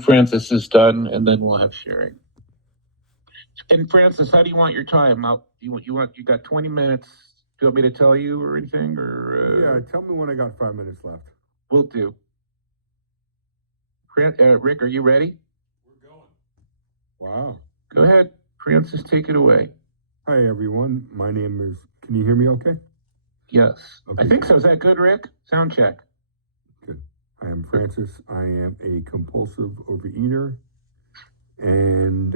Francis is done, and then we'll have sharing. And Francis, how do you want your time? You got 20 minutes. Do you want me to tell you or anything, or? Yeah, tell me when I got 5 minutes left. Will do. Rick, are you ready? We're going. Wow. Go ahead, Francis, take it away. Hi, everyone. My name is, can you hear me okay? Yes. Okay. I think so. Is that good, Rick? Sound check. Good. I am Francis. I am a compulsive overeater, and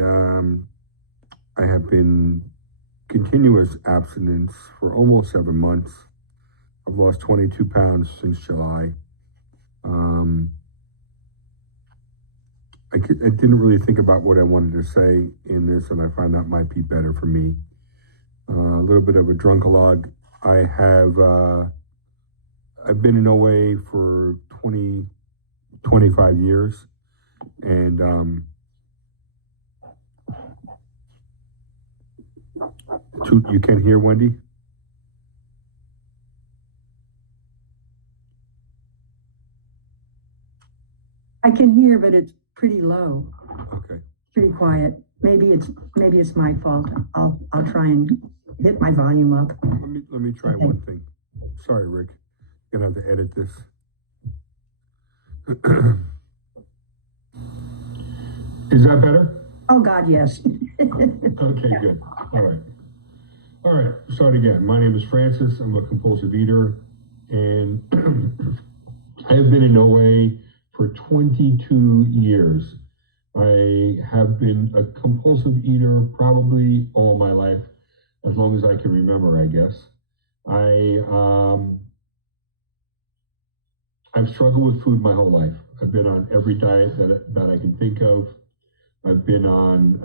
I have been continuous abstinence for almost 7 months. I've lost 22 pounds since July. I didn't really think about what I wanted to say in this, and I find that might be better for me. A little bit of a drunkalog. I've been in OA for 25 years, and you can't hear Wendy? I can hear, but it's pretty low. Okay. Pretty quiet. Maybe it's my fault. I'll try and hit my volume up. Let me try one thing. Sorry, Rick. Gonna have to edit this. Is that better? Oh God, yes. Okay, good. All right. Start again. My name is Francis. I'm a compulsive eater, and I have been in OA for 22 years. I have been a compulsive eater probably all my life, as long as I can remember, I guess. I've struggled with food my whole life. I've been on every diet that I can think of. I've been on,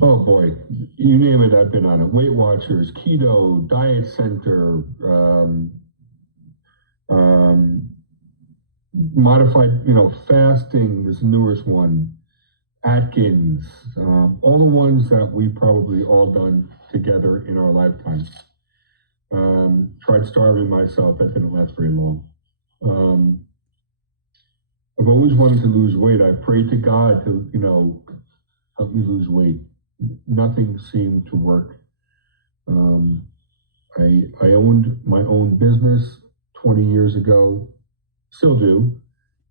oh boy, you name it, I've been on it. Weight Watchers, Keto, Diet Center, modified, fasting, this newest one, Atkins, all the ones that we probably all done together in our lifetimes. Tried starving myself, that didn't last very long. I've always wanted to lose weight. I prayed to God to, help me lose weight. Nothing seemed to work. I owned my own business 20 years ago, still do.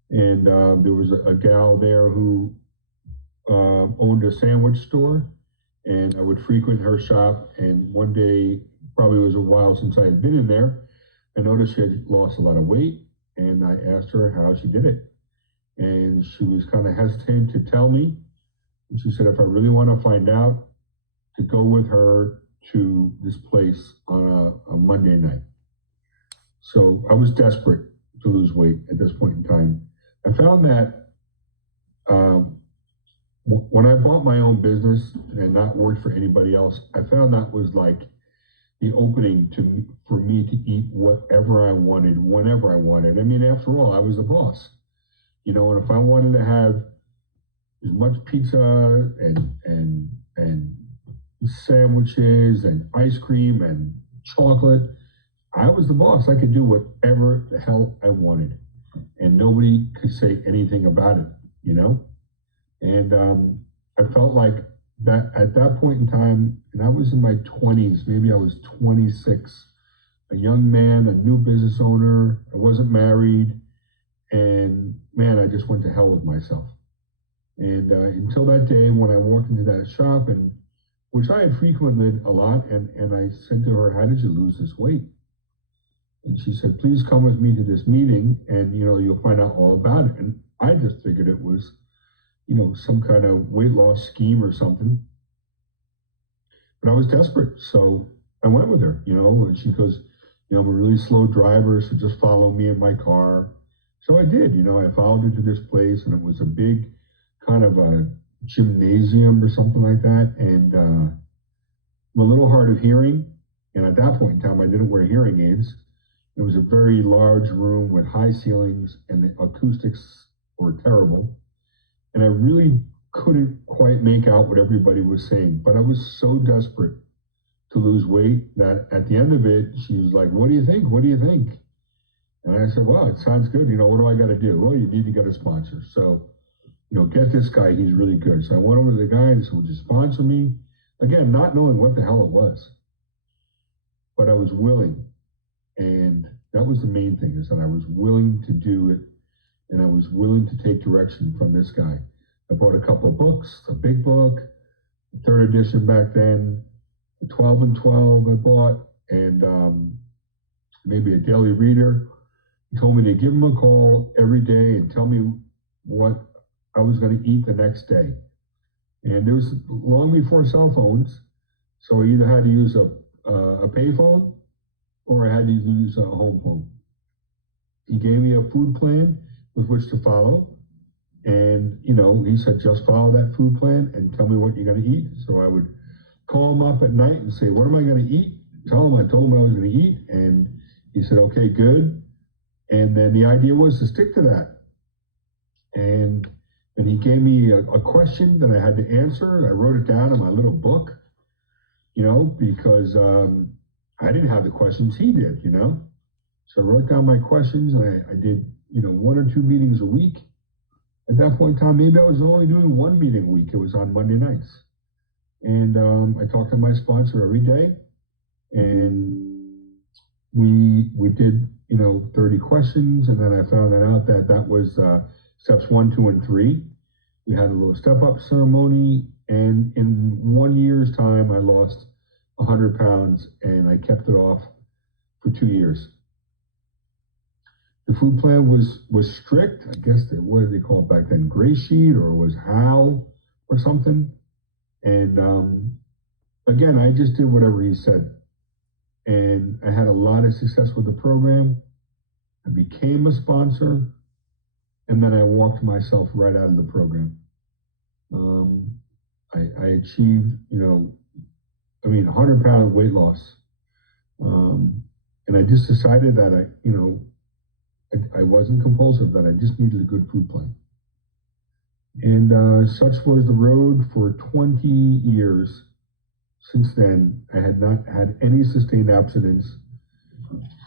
And there was a gal there who owned a sandwich store, and I would frequent her shop. And one day, probably was a while since I had been in there, I noticed she had lost a lot of weight, and I asked her how she did it. And she was kind of hesitant to tell me. And she said, if I really want to find out, to go with her to this place on a Monday night. So I was desperate to lose weight at this point in time. I found that when I bought my own business and not worked for anybody else, I found that was like the opening for me to eat whatever I wanted, whenever I wanted. I mean, after all, I was the boss, and if I wanted to have as much pizza and sandwiches and ice cream and chocolate, I was the boss. I could do whatever the hell I wanted, and nobody could say anything about it, And I felt like that at that point in time, and I was in my 20s, maybe I was 26, a young man, a new business owner. I wasn't married, and man, I just went to hell with myself. And until that day when I walked into that shop, and which I had frequented a lot, and I said to her, how did you lose this weight? And she said, please come with me to this meeting, and you'll find out all about it. And I just figured it was some kind of weight loss scheme or something. But I was desperate, so I went with her, and she goes, I'm a really slow driver, so just follow me in my car. So I did, I followed her to this place, and it was a big kind of a gymnasium or something like that. And I'm a little hard of hearing, and at that point in time, I didn't wear hearing aids. It was a very large room with high ceilings, and the acoustics were terrible. And I really couldn't quite make out what everybody was saying, but I was so desperate to lose weight that at the end of it, she was like, what do you think? What do you think? And I said, well, it sounds good. You know, what do I got to do? Well, you need to get a sponsor. So, you know, get this guy. He's really good. So I went over to the guy and said, would you sponsor me? Again, not knowing what the hell it was, but I was willing. And that was the main thing, is that I was willing to do it, and I was willing to take direction from this guy. I bought a couple of books, a big book, the third edition back then, the 12 and 12 I bought, and maybe a daily reader. He told me to give him a call every day and tell me what I was going to eat the next day. And it was long before cell phones, so I either had to use a payphone or I had to use a home phone. He gave me a food plan with which to follow. And, you know, he said, just follow that food plan and tell me what you're going to eat. So I would call him up at night and say, what am I going to eat? Tell him I told him what I was going to eat. And he said, okay, good. And then the idea was to stick to that. And then he gave me a question that I had to answer. I wrote it down in my little book, you know, because I didn't have the questions, he did, you know. So I wrote down my questions, and I did, you know, 1 or 2 meetings a week. At that point in time, maybe I was only doing 1 meeting a week. It was on Monday nights. And I talked to my sponsor every day, and we did, you know, 30 questions, and then I found out that was steps 1, 2, and 3. We had a little step-up ceremony, and in 1 year's time, I lost 100 pounds, and I kept it off for 2 years. The food plan was strict. I guess what did they call it back then? Gray sheet, or it was HOW or something. And again, I just did whatever he said. And I had a lot of success with the program. I became a sponsor, and then I walked myself right out of the program. I achieved, you know, 100-pound weight loss. And I just decided that I wasn't compulsive, that I just needed a good food plan. And such was the road for 20 years. Since then, I had not had any sustained abstinence.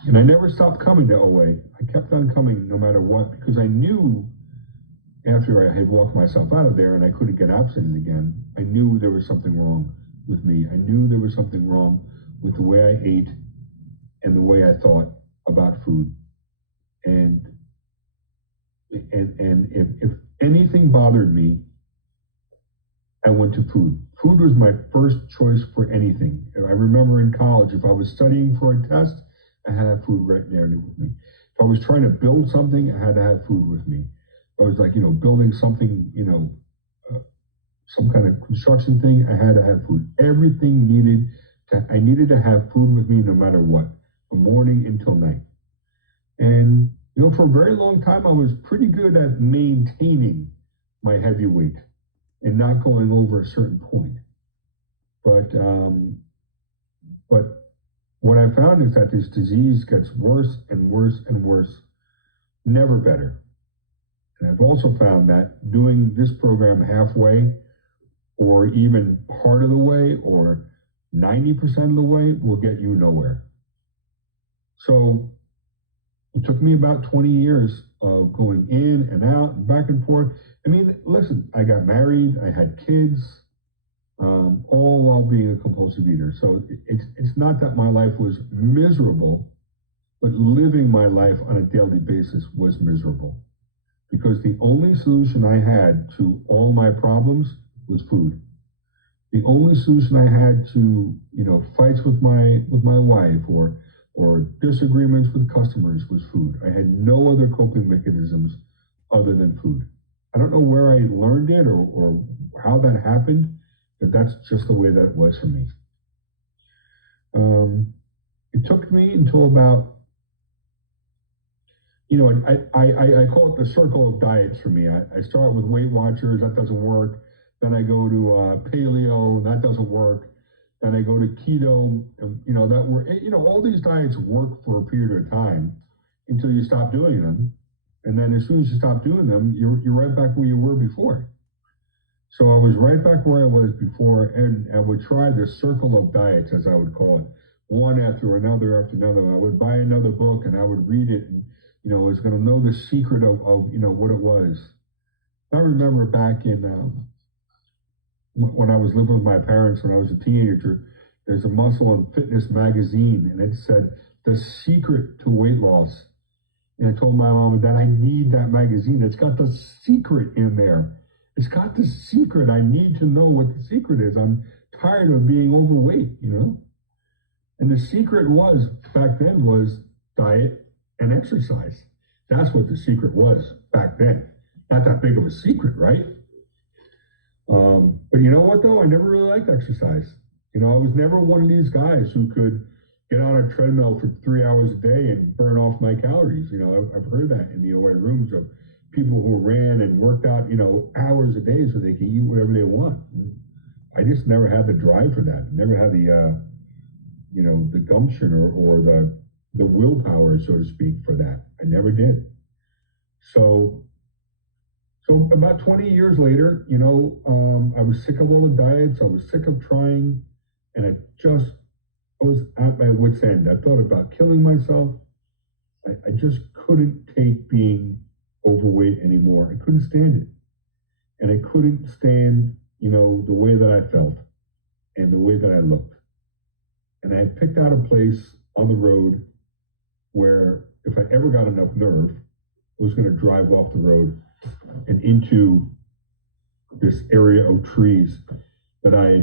And I never stopped coming to OA. I kept on coming no matter what, because I knew after I had walked myself out of there and I couldn't get abstinent again, I knew there was something wrong with me. I knew there was something wrong with the way I ate and the way I thought about food. And if anything bothered me, I went to food. Food was my first choice for anything. I remember in college, if I was studying for a test, I had to have food right there with me. If I was trying to build something, I had to have food with me. If I was building something, some kind of construction thing, I had to have food. Everything I needed to have food with me no matter what, from morning until night. And, for a very long time, I was pretty good at maintaining my heavy weight and not going over a certain point. But what I found is that this disease gets worse and worse and worse, never better. And I've also found that doing this program halfway, or even part of the way, or 90% of the way, will get you nowhere. So it took me about 20 years of going in and out and back and forth. I mean, listen, I got married, I had kids, all while being a compulsive eater. So it's not that my life was miserable, but living my life on a daily basis was miserable. Because the only solution I had to all my problems was food. The only solution I had to, fights with my wife or disagreements with customers was food. I had no other coping mechanisms other than food. I don't know where I learned it or how that happened, but that's just the way that it was for me. It took me until about, I call it the circle of diets for me. I start with Weight Watchers, that doesn't work. Then I go to paleo, that doesn't work. Then I go to keto, and all these diets work for a period of time until you stop doing them. And then as soon as you stop doing them, you're right back where you were before. So I was right back where I was before, and I would try the circle of diets, as I would call it, one after another after another. I would buy another book and I would read it and is going to know the secret of what it was. I remember back in when I was living with my parents when I was a teenager, there's a Muscle and Fitness magazine, and it said the secret to weight loss. And I told my mom and dad, I need that magazine. It's got the secret in there. It's got the secret. I need to know what the secret is. I'm tired of being overweight, And the secret was, back then, was diet and exercise. That's what the secret was back then. Not that big of a secret, right? But you know what, though? I never really liked exercise. I was never one of these guys who could get on a treadmill for 3 hours a day and burn off my calories. I've heard that in the OA rooms of people who ran and worked out, hours a day so they can eat whatever they want. I just never had the drive for that. Never had the, the gumption or the willpower, so to speak, for that. I never did. So about 20 years later, I was sick of all the diets. I was sick of trying, and I was at my wit's end. I thought about killing myself. I just couldn't take being overweight anymore. I couldn't stand it. And I couldn't stand, the way that I felt and the way that I looked. And I had picked out a place on the road where if I ever got enough nerve, I was going to drive off the road and into this area of trees that I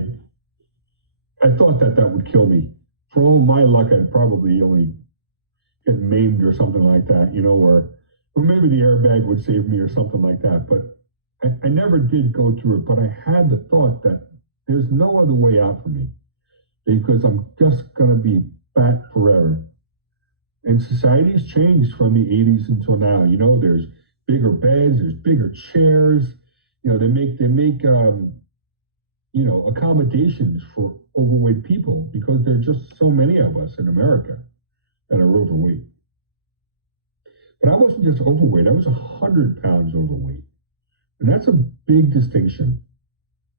thought that would kill me. For all my luck, I'd probably only get maimed or something like that, or maybe the airbag would save me or something like that. But I never did go through it, but I had the thought that there's no other way out for me because I'm just going to be fat forever. And society's changed from the 80s until now. There's bigger beds, there's bigger chairs. They make accommodations for overweight people because there are just so many of us in America that are overweight. But I wasn't just overweight, I was 100 pounds overweight. And that's a big distinction,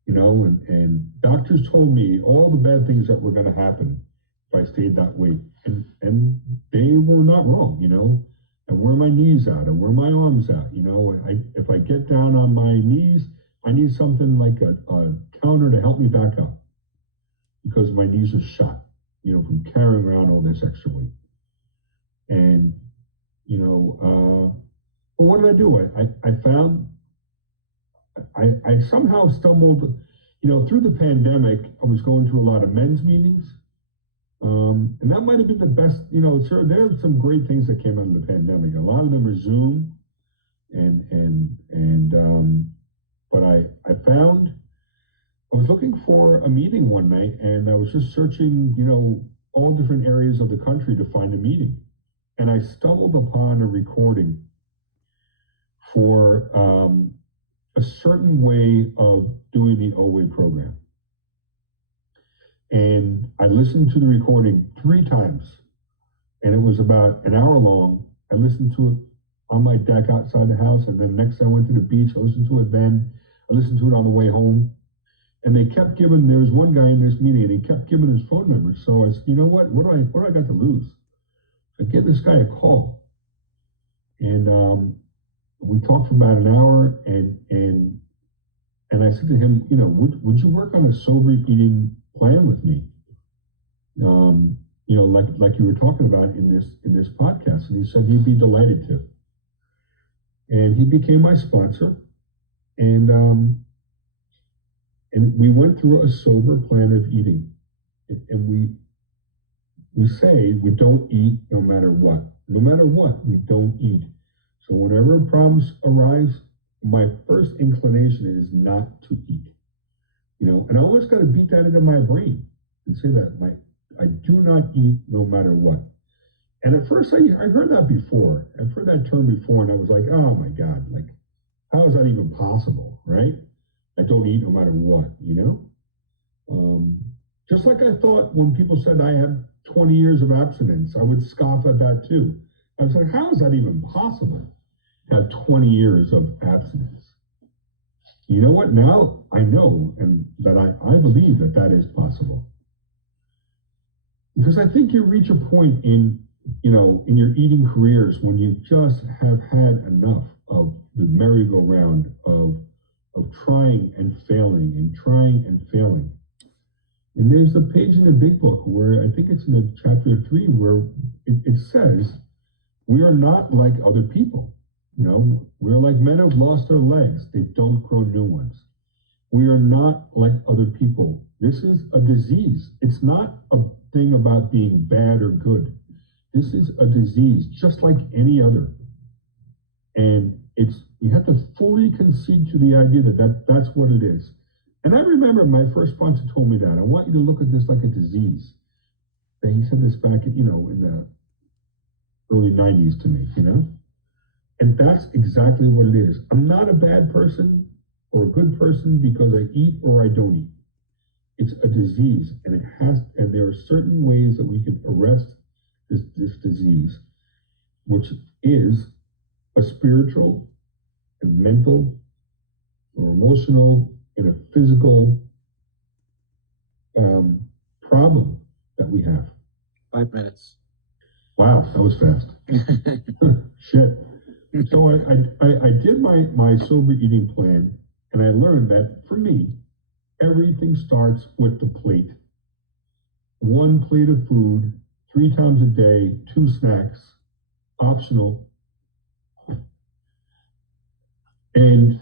and doctors told me all the bad things that were going to happen if I stayed that weight. And they were not wrong, I wear my knees out, I wear my arms out, if I get down on my knees, I need something like a counter to help me back up because my knees are shot, from carrying around all this extra weight. And, well, what did I do? I found, I somehow stumbled, through the pandemic, I was going to a lot of men's meetings. And that might have been the best, sir, there are some great things that came out of the pandemic. A lot of them are Zoom but I found, I was looking for a meeting one night and I was just searching, all different areas of the country to find a meeting. And I stumbled upon a recording for a certain way of doing the OA program. And I listened to the recording 3 times, and it was about an hour long. I listened to it on my deck outside the house, and then next I went to the beach. I listened to it then. I listened to it on the way home. And they kept giving, there was one guy in this meeting, and he kept giving his phone number. So I said, you know what do I got to lose? I give this guy a call. And we talked for about an hour, and I said to him, would you work on a sober eating plan with me? Like you were talking about in this podcast. And he said he'd be delighted to. And he became my sponsor. And we went through a sober plan of eating. And we say we don't eat no matter what. No matter what, we don't eat. So whenever problems arise, my first inclination is not to eat. And I always got to beat that into my brain and say that I do not eat no matter what. And at first I heard that before. I've heard that term before, and I was like, oh my God, like, how is that even possible, right? I don't eat no matter what, Just like I thought when people said I had 20 years of abstinence, I would scoff at that too. I was like, how is that even possible to have 20 years of abstinence? You know what? Now I know, and that I believe that is possible. Because I think you reach a point in in your eating careers, when you just have had enough of the merry-go-round of trying and failing and trying and failing. And there's a page in the big book where I think it's in the chapter 3 where it says, we are not like other people. We're like men who've lost their legs. They don't grow new ones. We are not like other people. This is a disease. It's not a thing about being bad or good. This is a disease just like any other. And you have to fully concede to the idea that that's what it is. And I remember my first sponsor told me that. I want you to look at this like a disease. And he said this back, in the early 90s to me, And that's exactly what it is. I'm not a bad person or a good person because I eat or I don't eat. It's a disease, and there are certain ways that we can arrest this disease, which is a spiritual and mental or emotional and a physical problem that we have. 5 minutes. Wow, that was fast. Shit. So I did my sober eating plan, and I learned that for me, everything starts with the plate. 1 plate of food, 3 times a day, 2 snacks, optional. And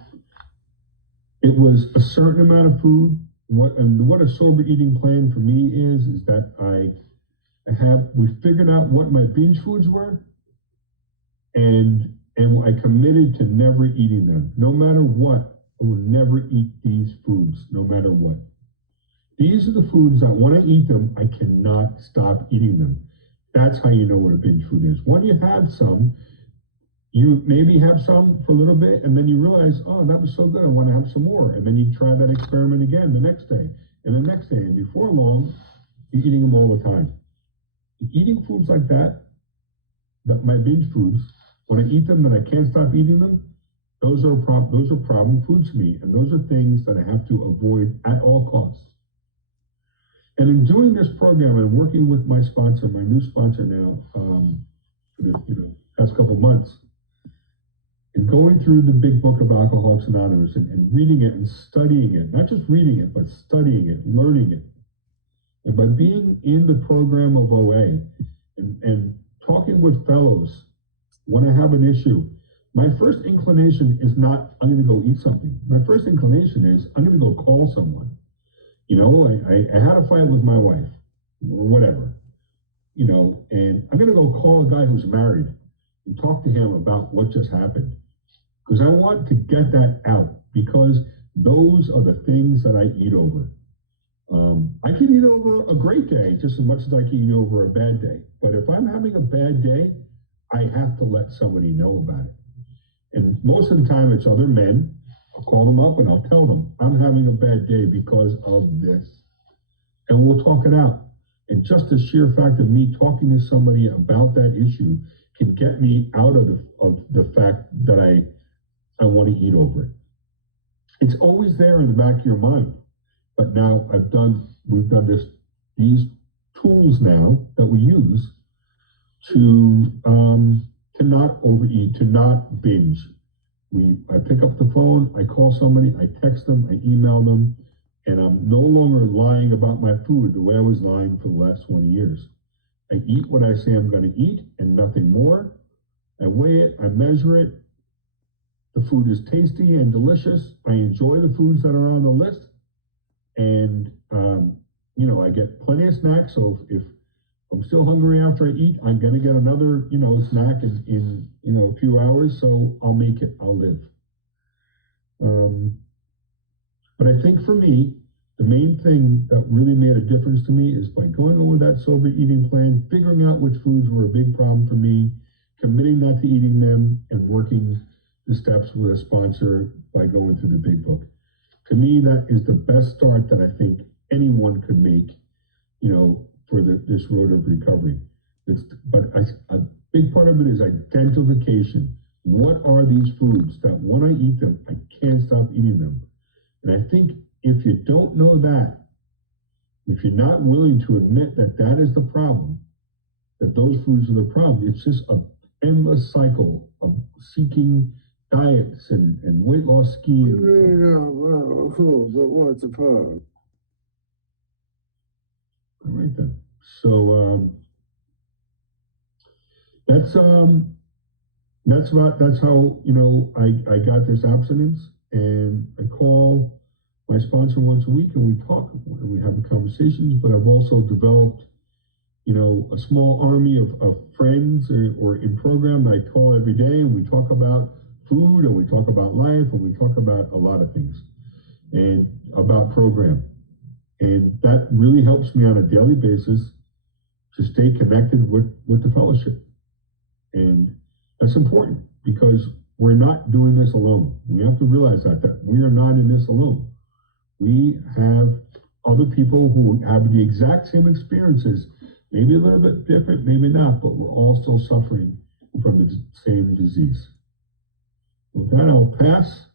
it was a certain amount of food. What a sober eating plan for me is that we figured out what my binge foods were, and I committed to never eating them. No matter what, I will never eat these foods, no matter what. These are the foods that when I eat them, I cannot stop eating them. That's how you know what a binge food is. When you have some, you maybe have some for a little bit, and then you realize, oh, that was so good, I want to have some more. And then you try that experiment again the next day, and the next day, and before long, you're eating them all the time. Eating foods like that my binge foods, when I eat them and I can't stop eating them, those are problem foods to me, and those are things that I have to avoid at all costs. And in doing this program and working with my sponsor, my new sponsor now, for the past couple months, and going through the big book of Alcoholics Anonymous and reading it and studying it, not just reading it, but studying it, learning it. And by being in the program of OA and talking with fellows when I have an issue, my first inclination is not, I'm going to go eat something. My first inclination is, I'm going to go call someone. I had a fight with my wife or whatever, and I'm going to go call a guy who's married and talk to him about what just happened. Because I want to get that out, because those are the things that I eat over. I can eat over a great day just as much as I can eat over a bad day. But if I'm having a bad day, I have to let somebody know about it. And most of the time it's other men. I'll call them up and I'll tell them, I'm having a bad day because of this. And we'll talk it out. And just the sheer fact of me talking to somebody about that issue can get me out of the fact that I want to eat over it. It's always there in the back of your mind. But now we've done these tools now that we use to not overeat, to not binge. I pick up the phone, I call somebody, I text them, I email them, and I'm no longer lying about my food the way I was lying for the last 20 years. I eat what I say I'm going to eat and nothing more. I weigh it, I measure it. The food is tasty and delicious. I enjoy the foods that are on the list. And, I get plenty of snacks. So if I'm still hungry after I eat, I'm going to get another, snack in a few hours. So I'll make it, I'll live. But I think for me, the main thing that really made a difference to me is by going over that sober eating plan, figuring out which foods were a big problem for me, committing not to eating them, and working the steps with a sponsor by going through the big book. To me, that is the best start that I think anyone could make, for this road of recovery. But a big part of it is identification. What are these foods that when I eat them, I can't stop eating them? And I think if you don't know that, if you're not willing to admit that that is the problem, that those foods are the problem. It's just an endless cycle of seeking diets and weight loss schemes. Well, cool, but what's the problem? All right then. So that's how, you know, I got this abstinence, and I call my sponsor once a week and we talk and we have conversations. But I've also developed, you know, a small army of friends or in program I call every day, and we talk about food and we talk about life and we talk about a lot of things and about program. And that really helps me on a daily basis to stay connected with the fellowship. And that's important because we're not doing this alone. We have to realize that we are not in this alone. We have other people who have the exact same experiences, maybe a little bit different, maybe not, but we're all still suffering from the same disease. With that, I'll pass.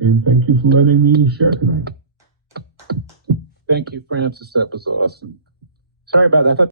And thank you for letting me share tonight. Thank you, Francis. That was awesome. Sorry about that. I thought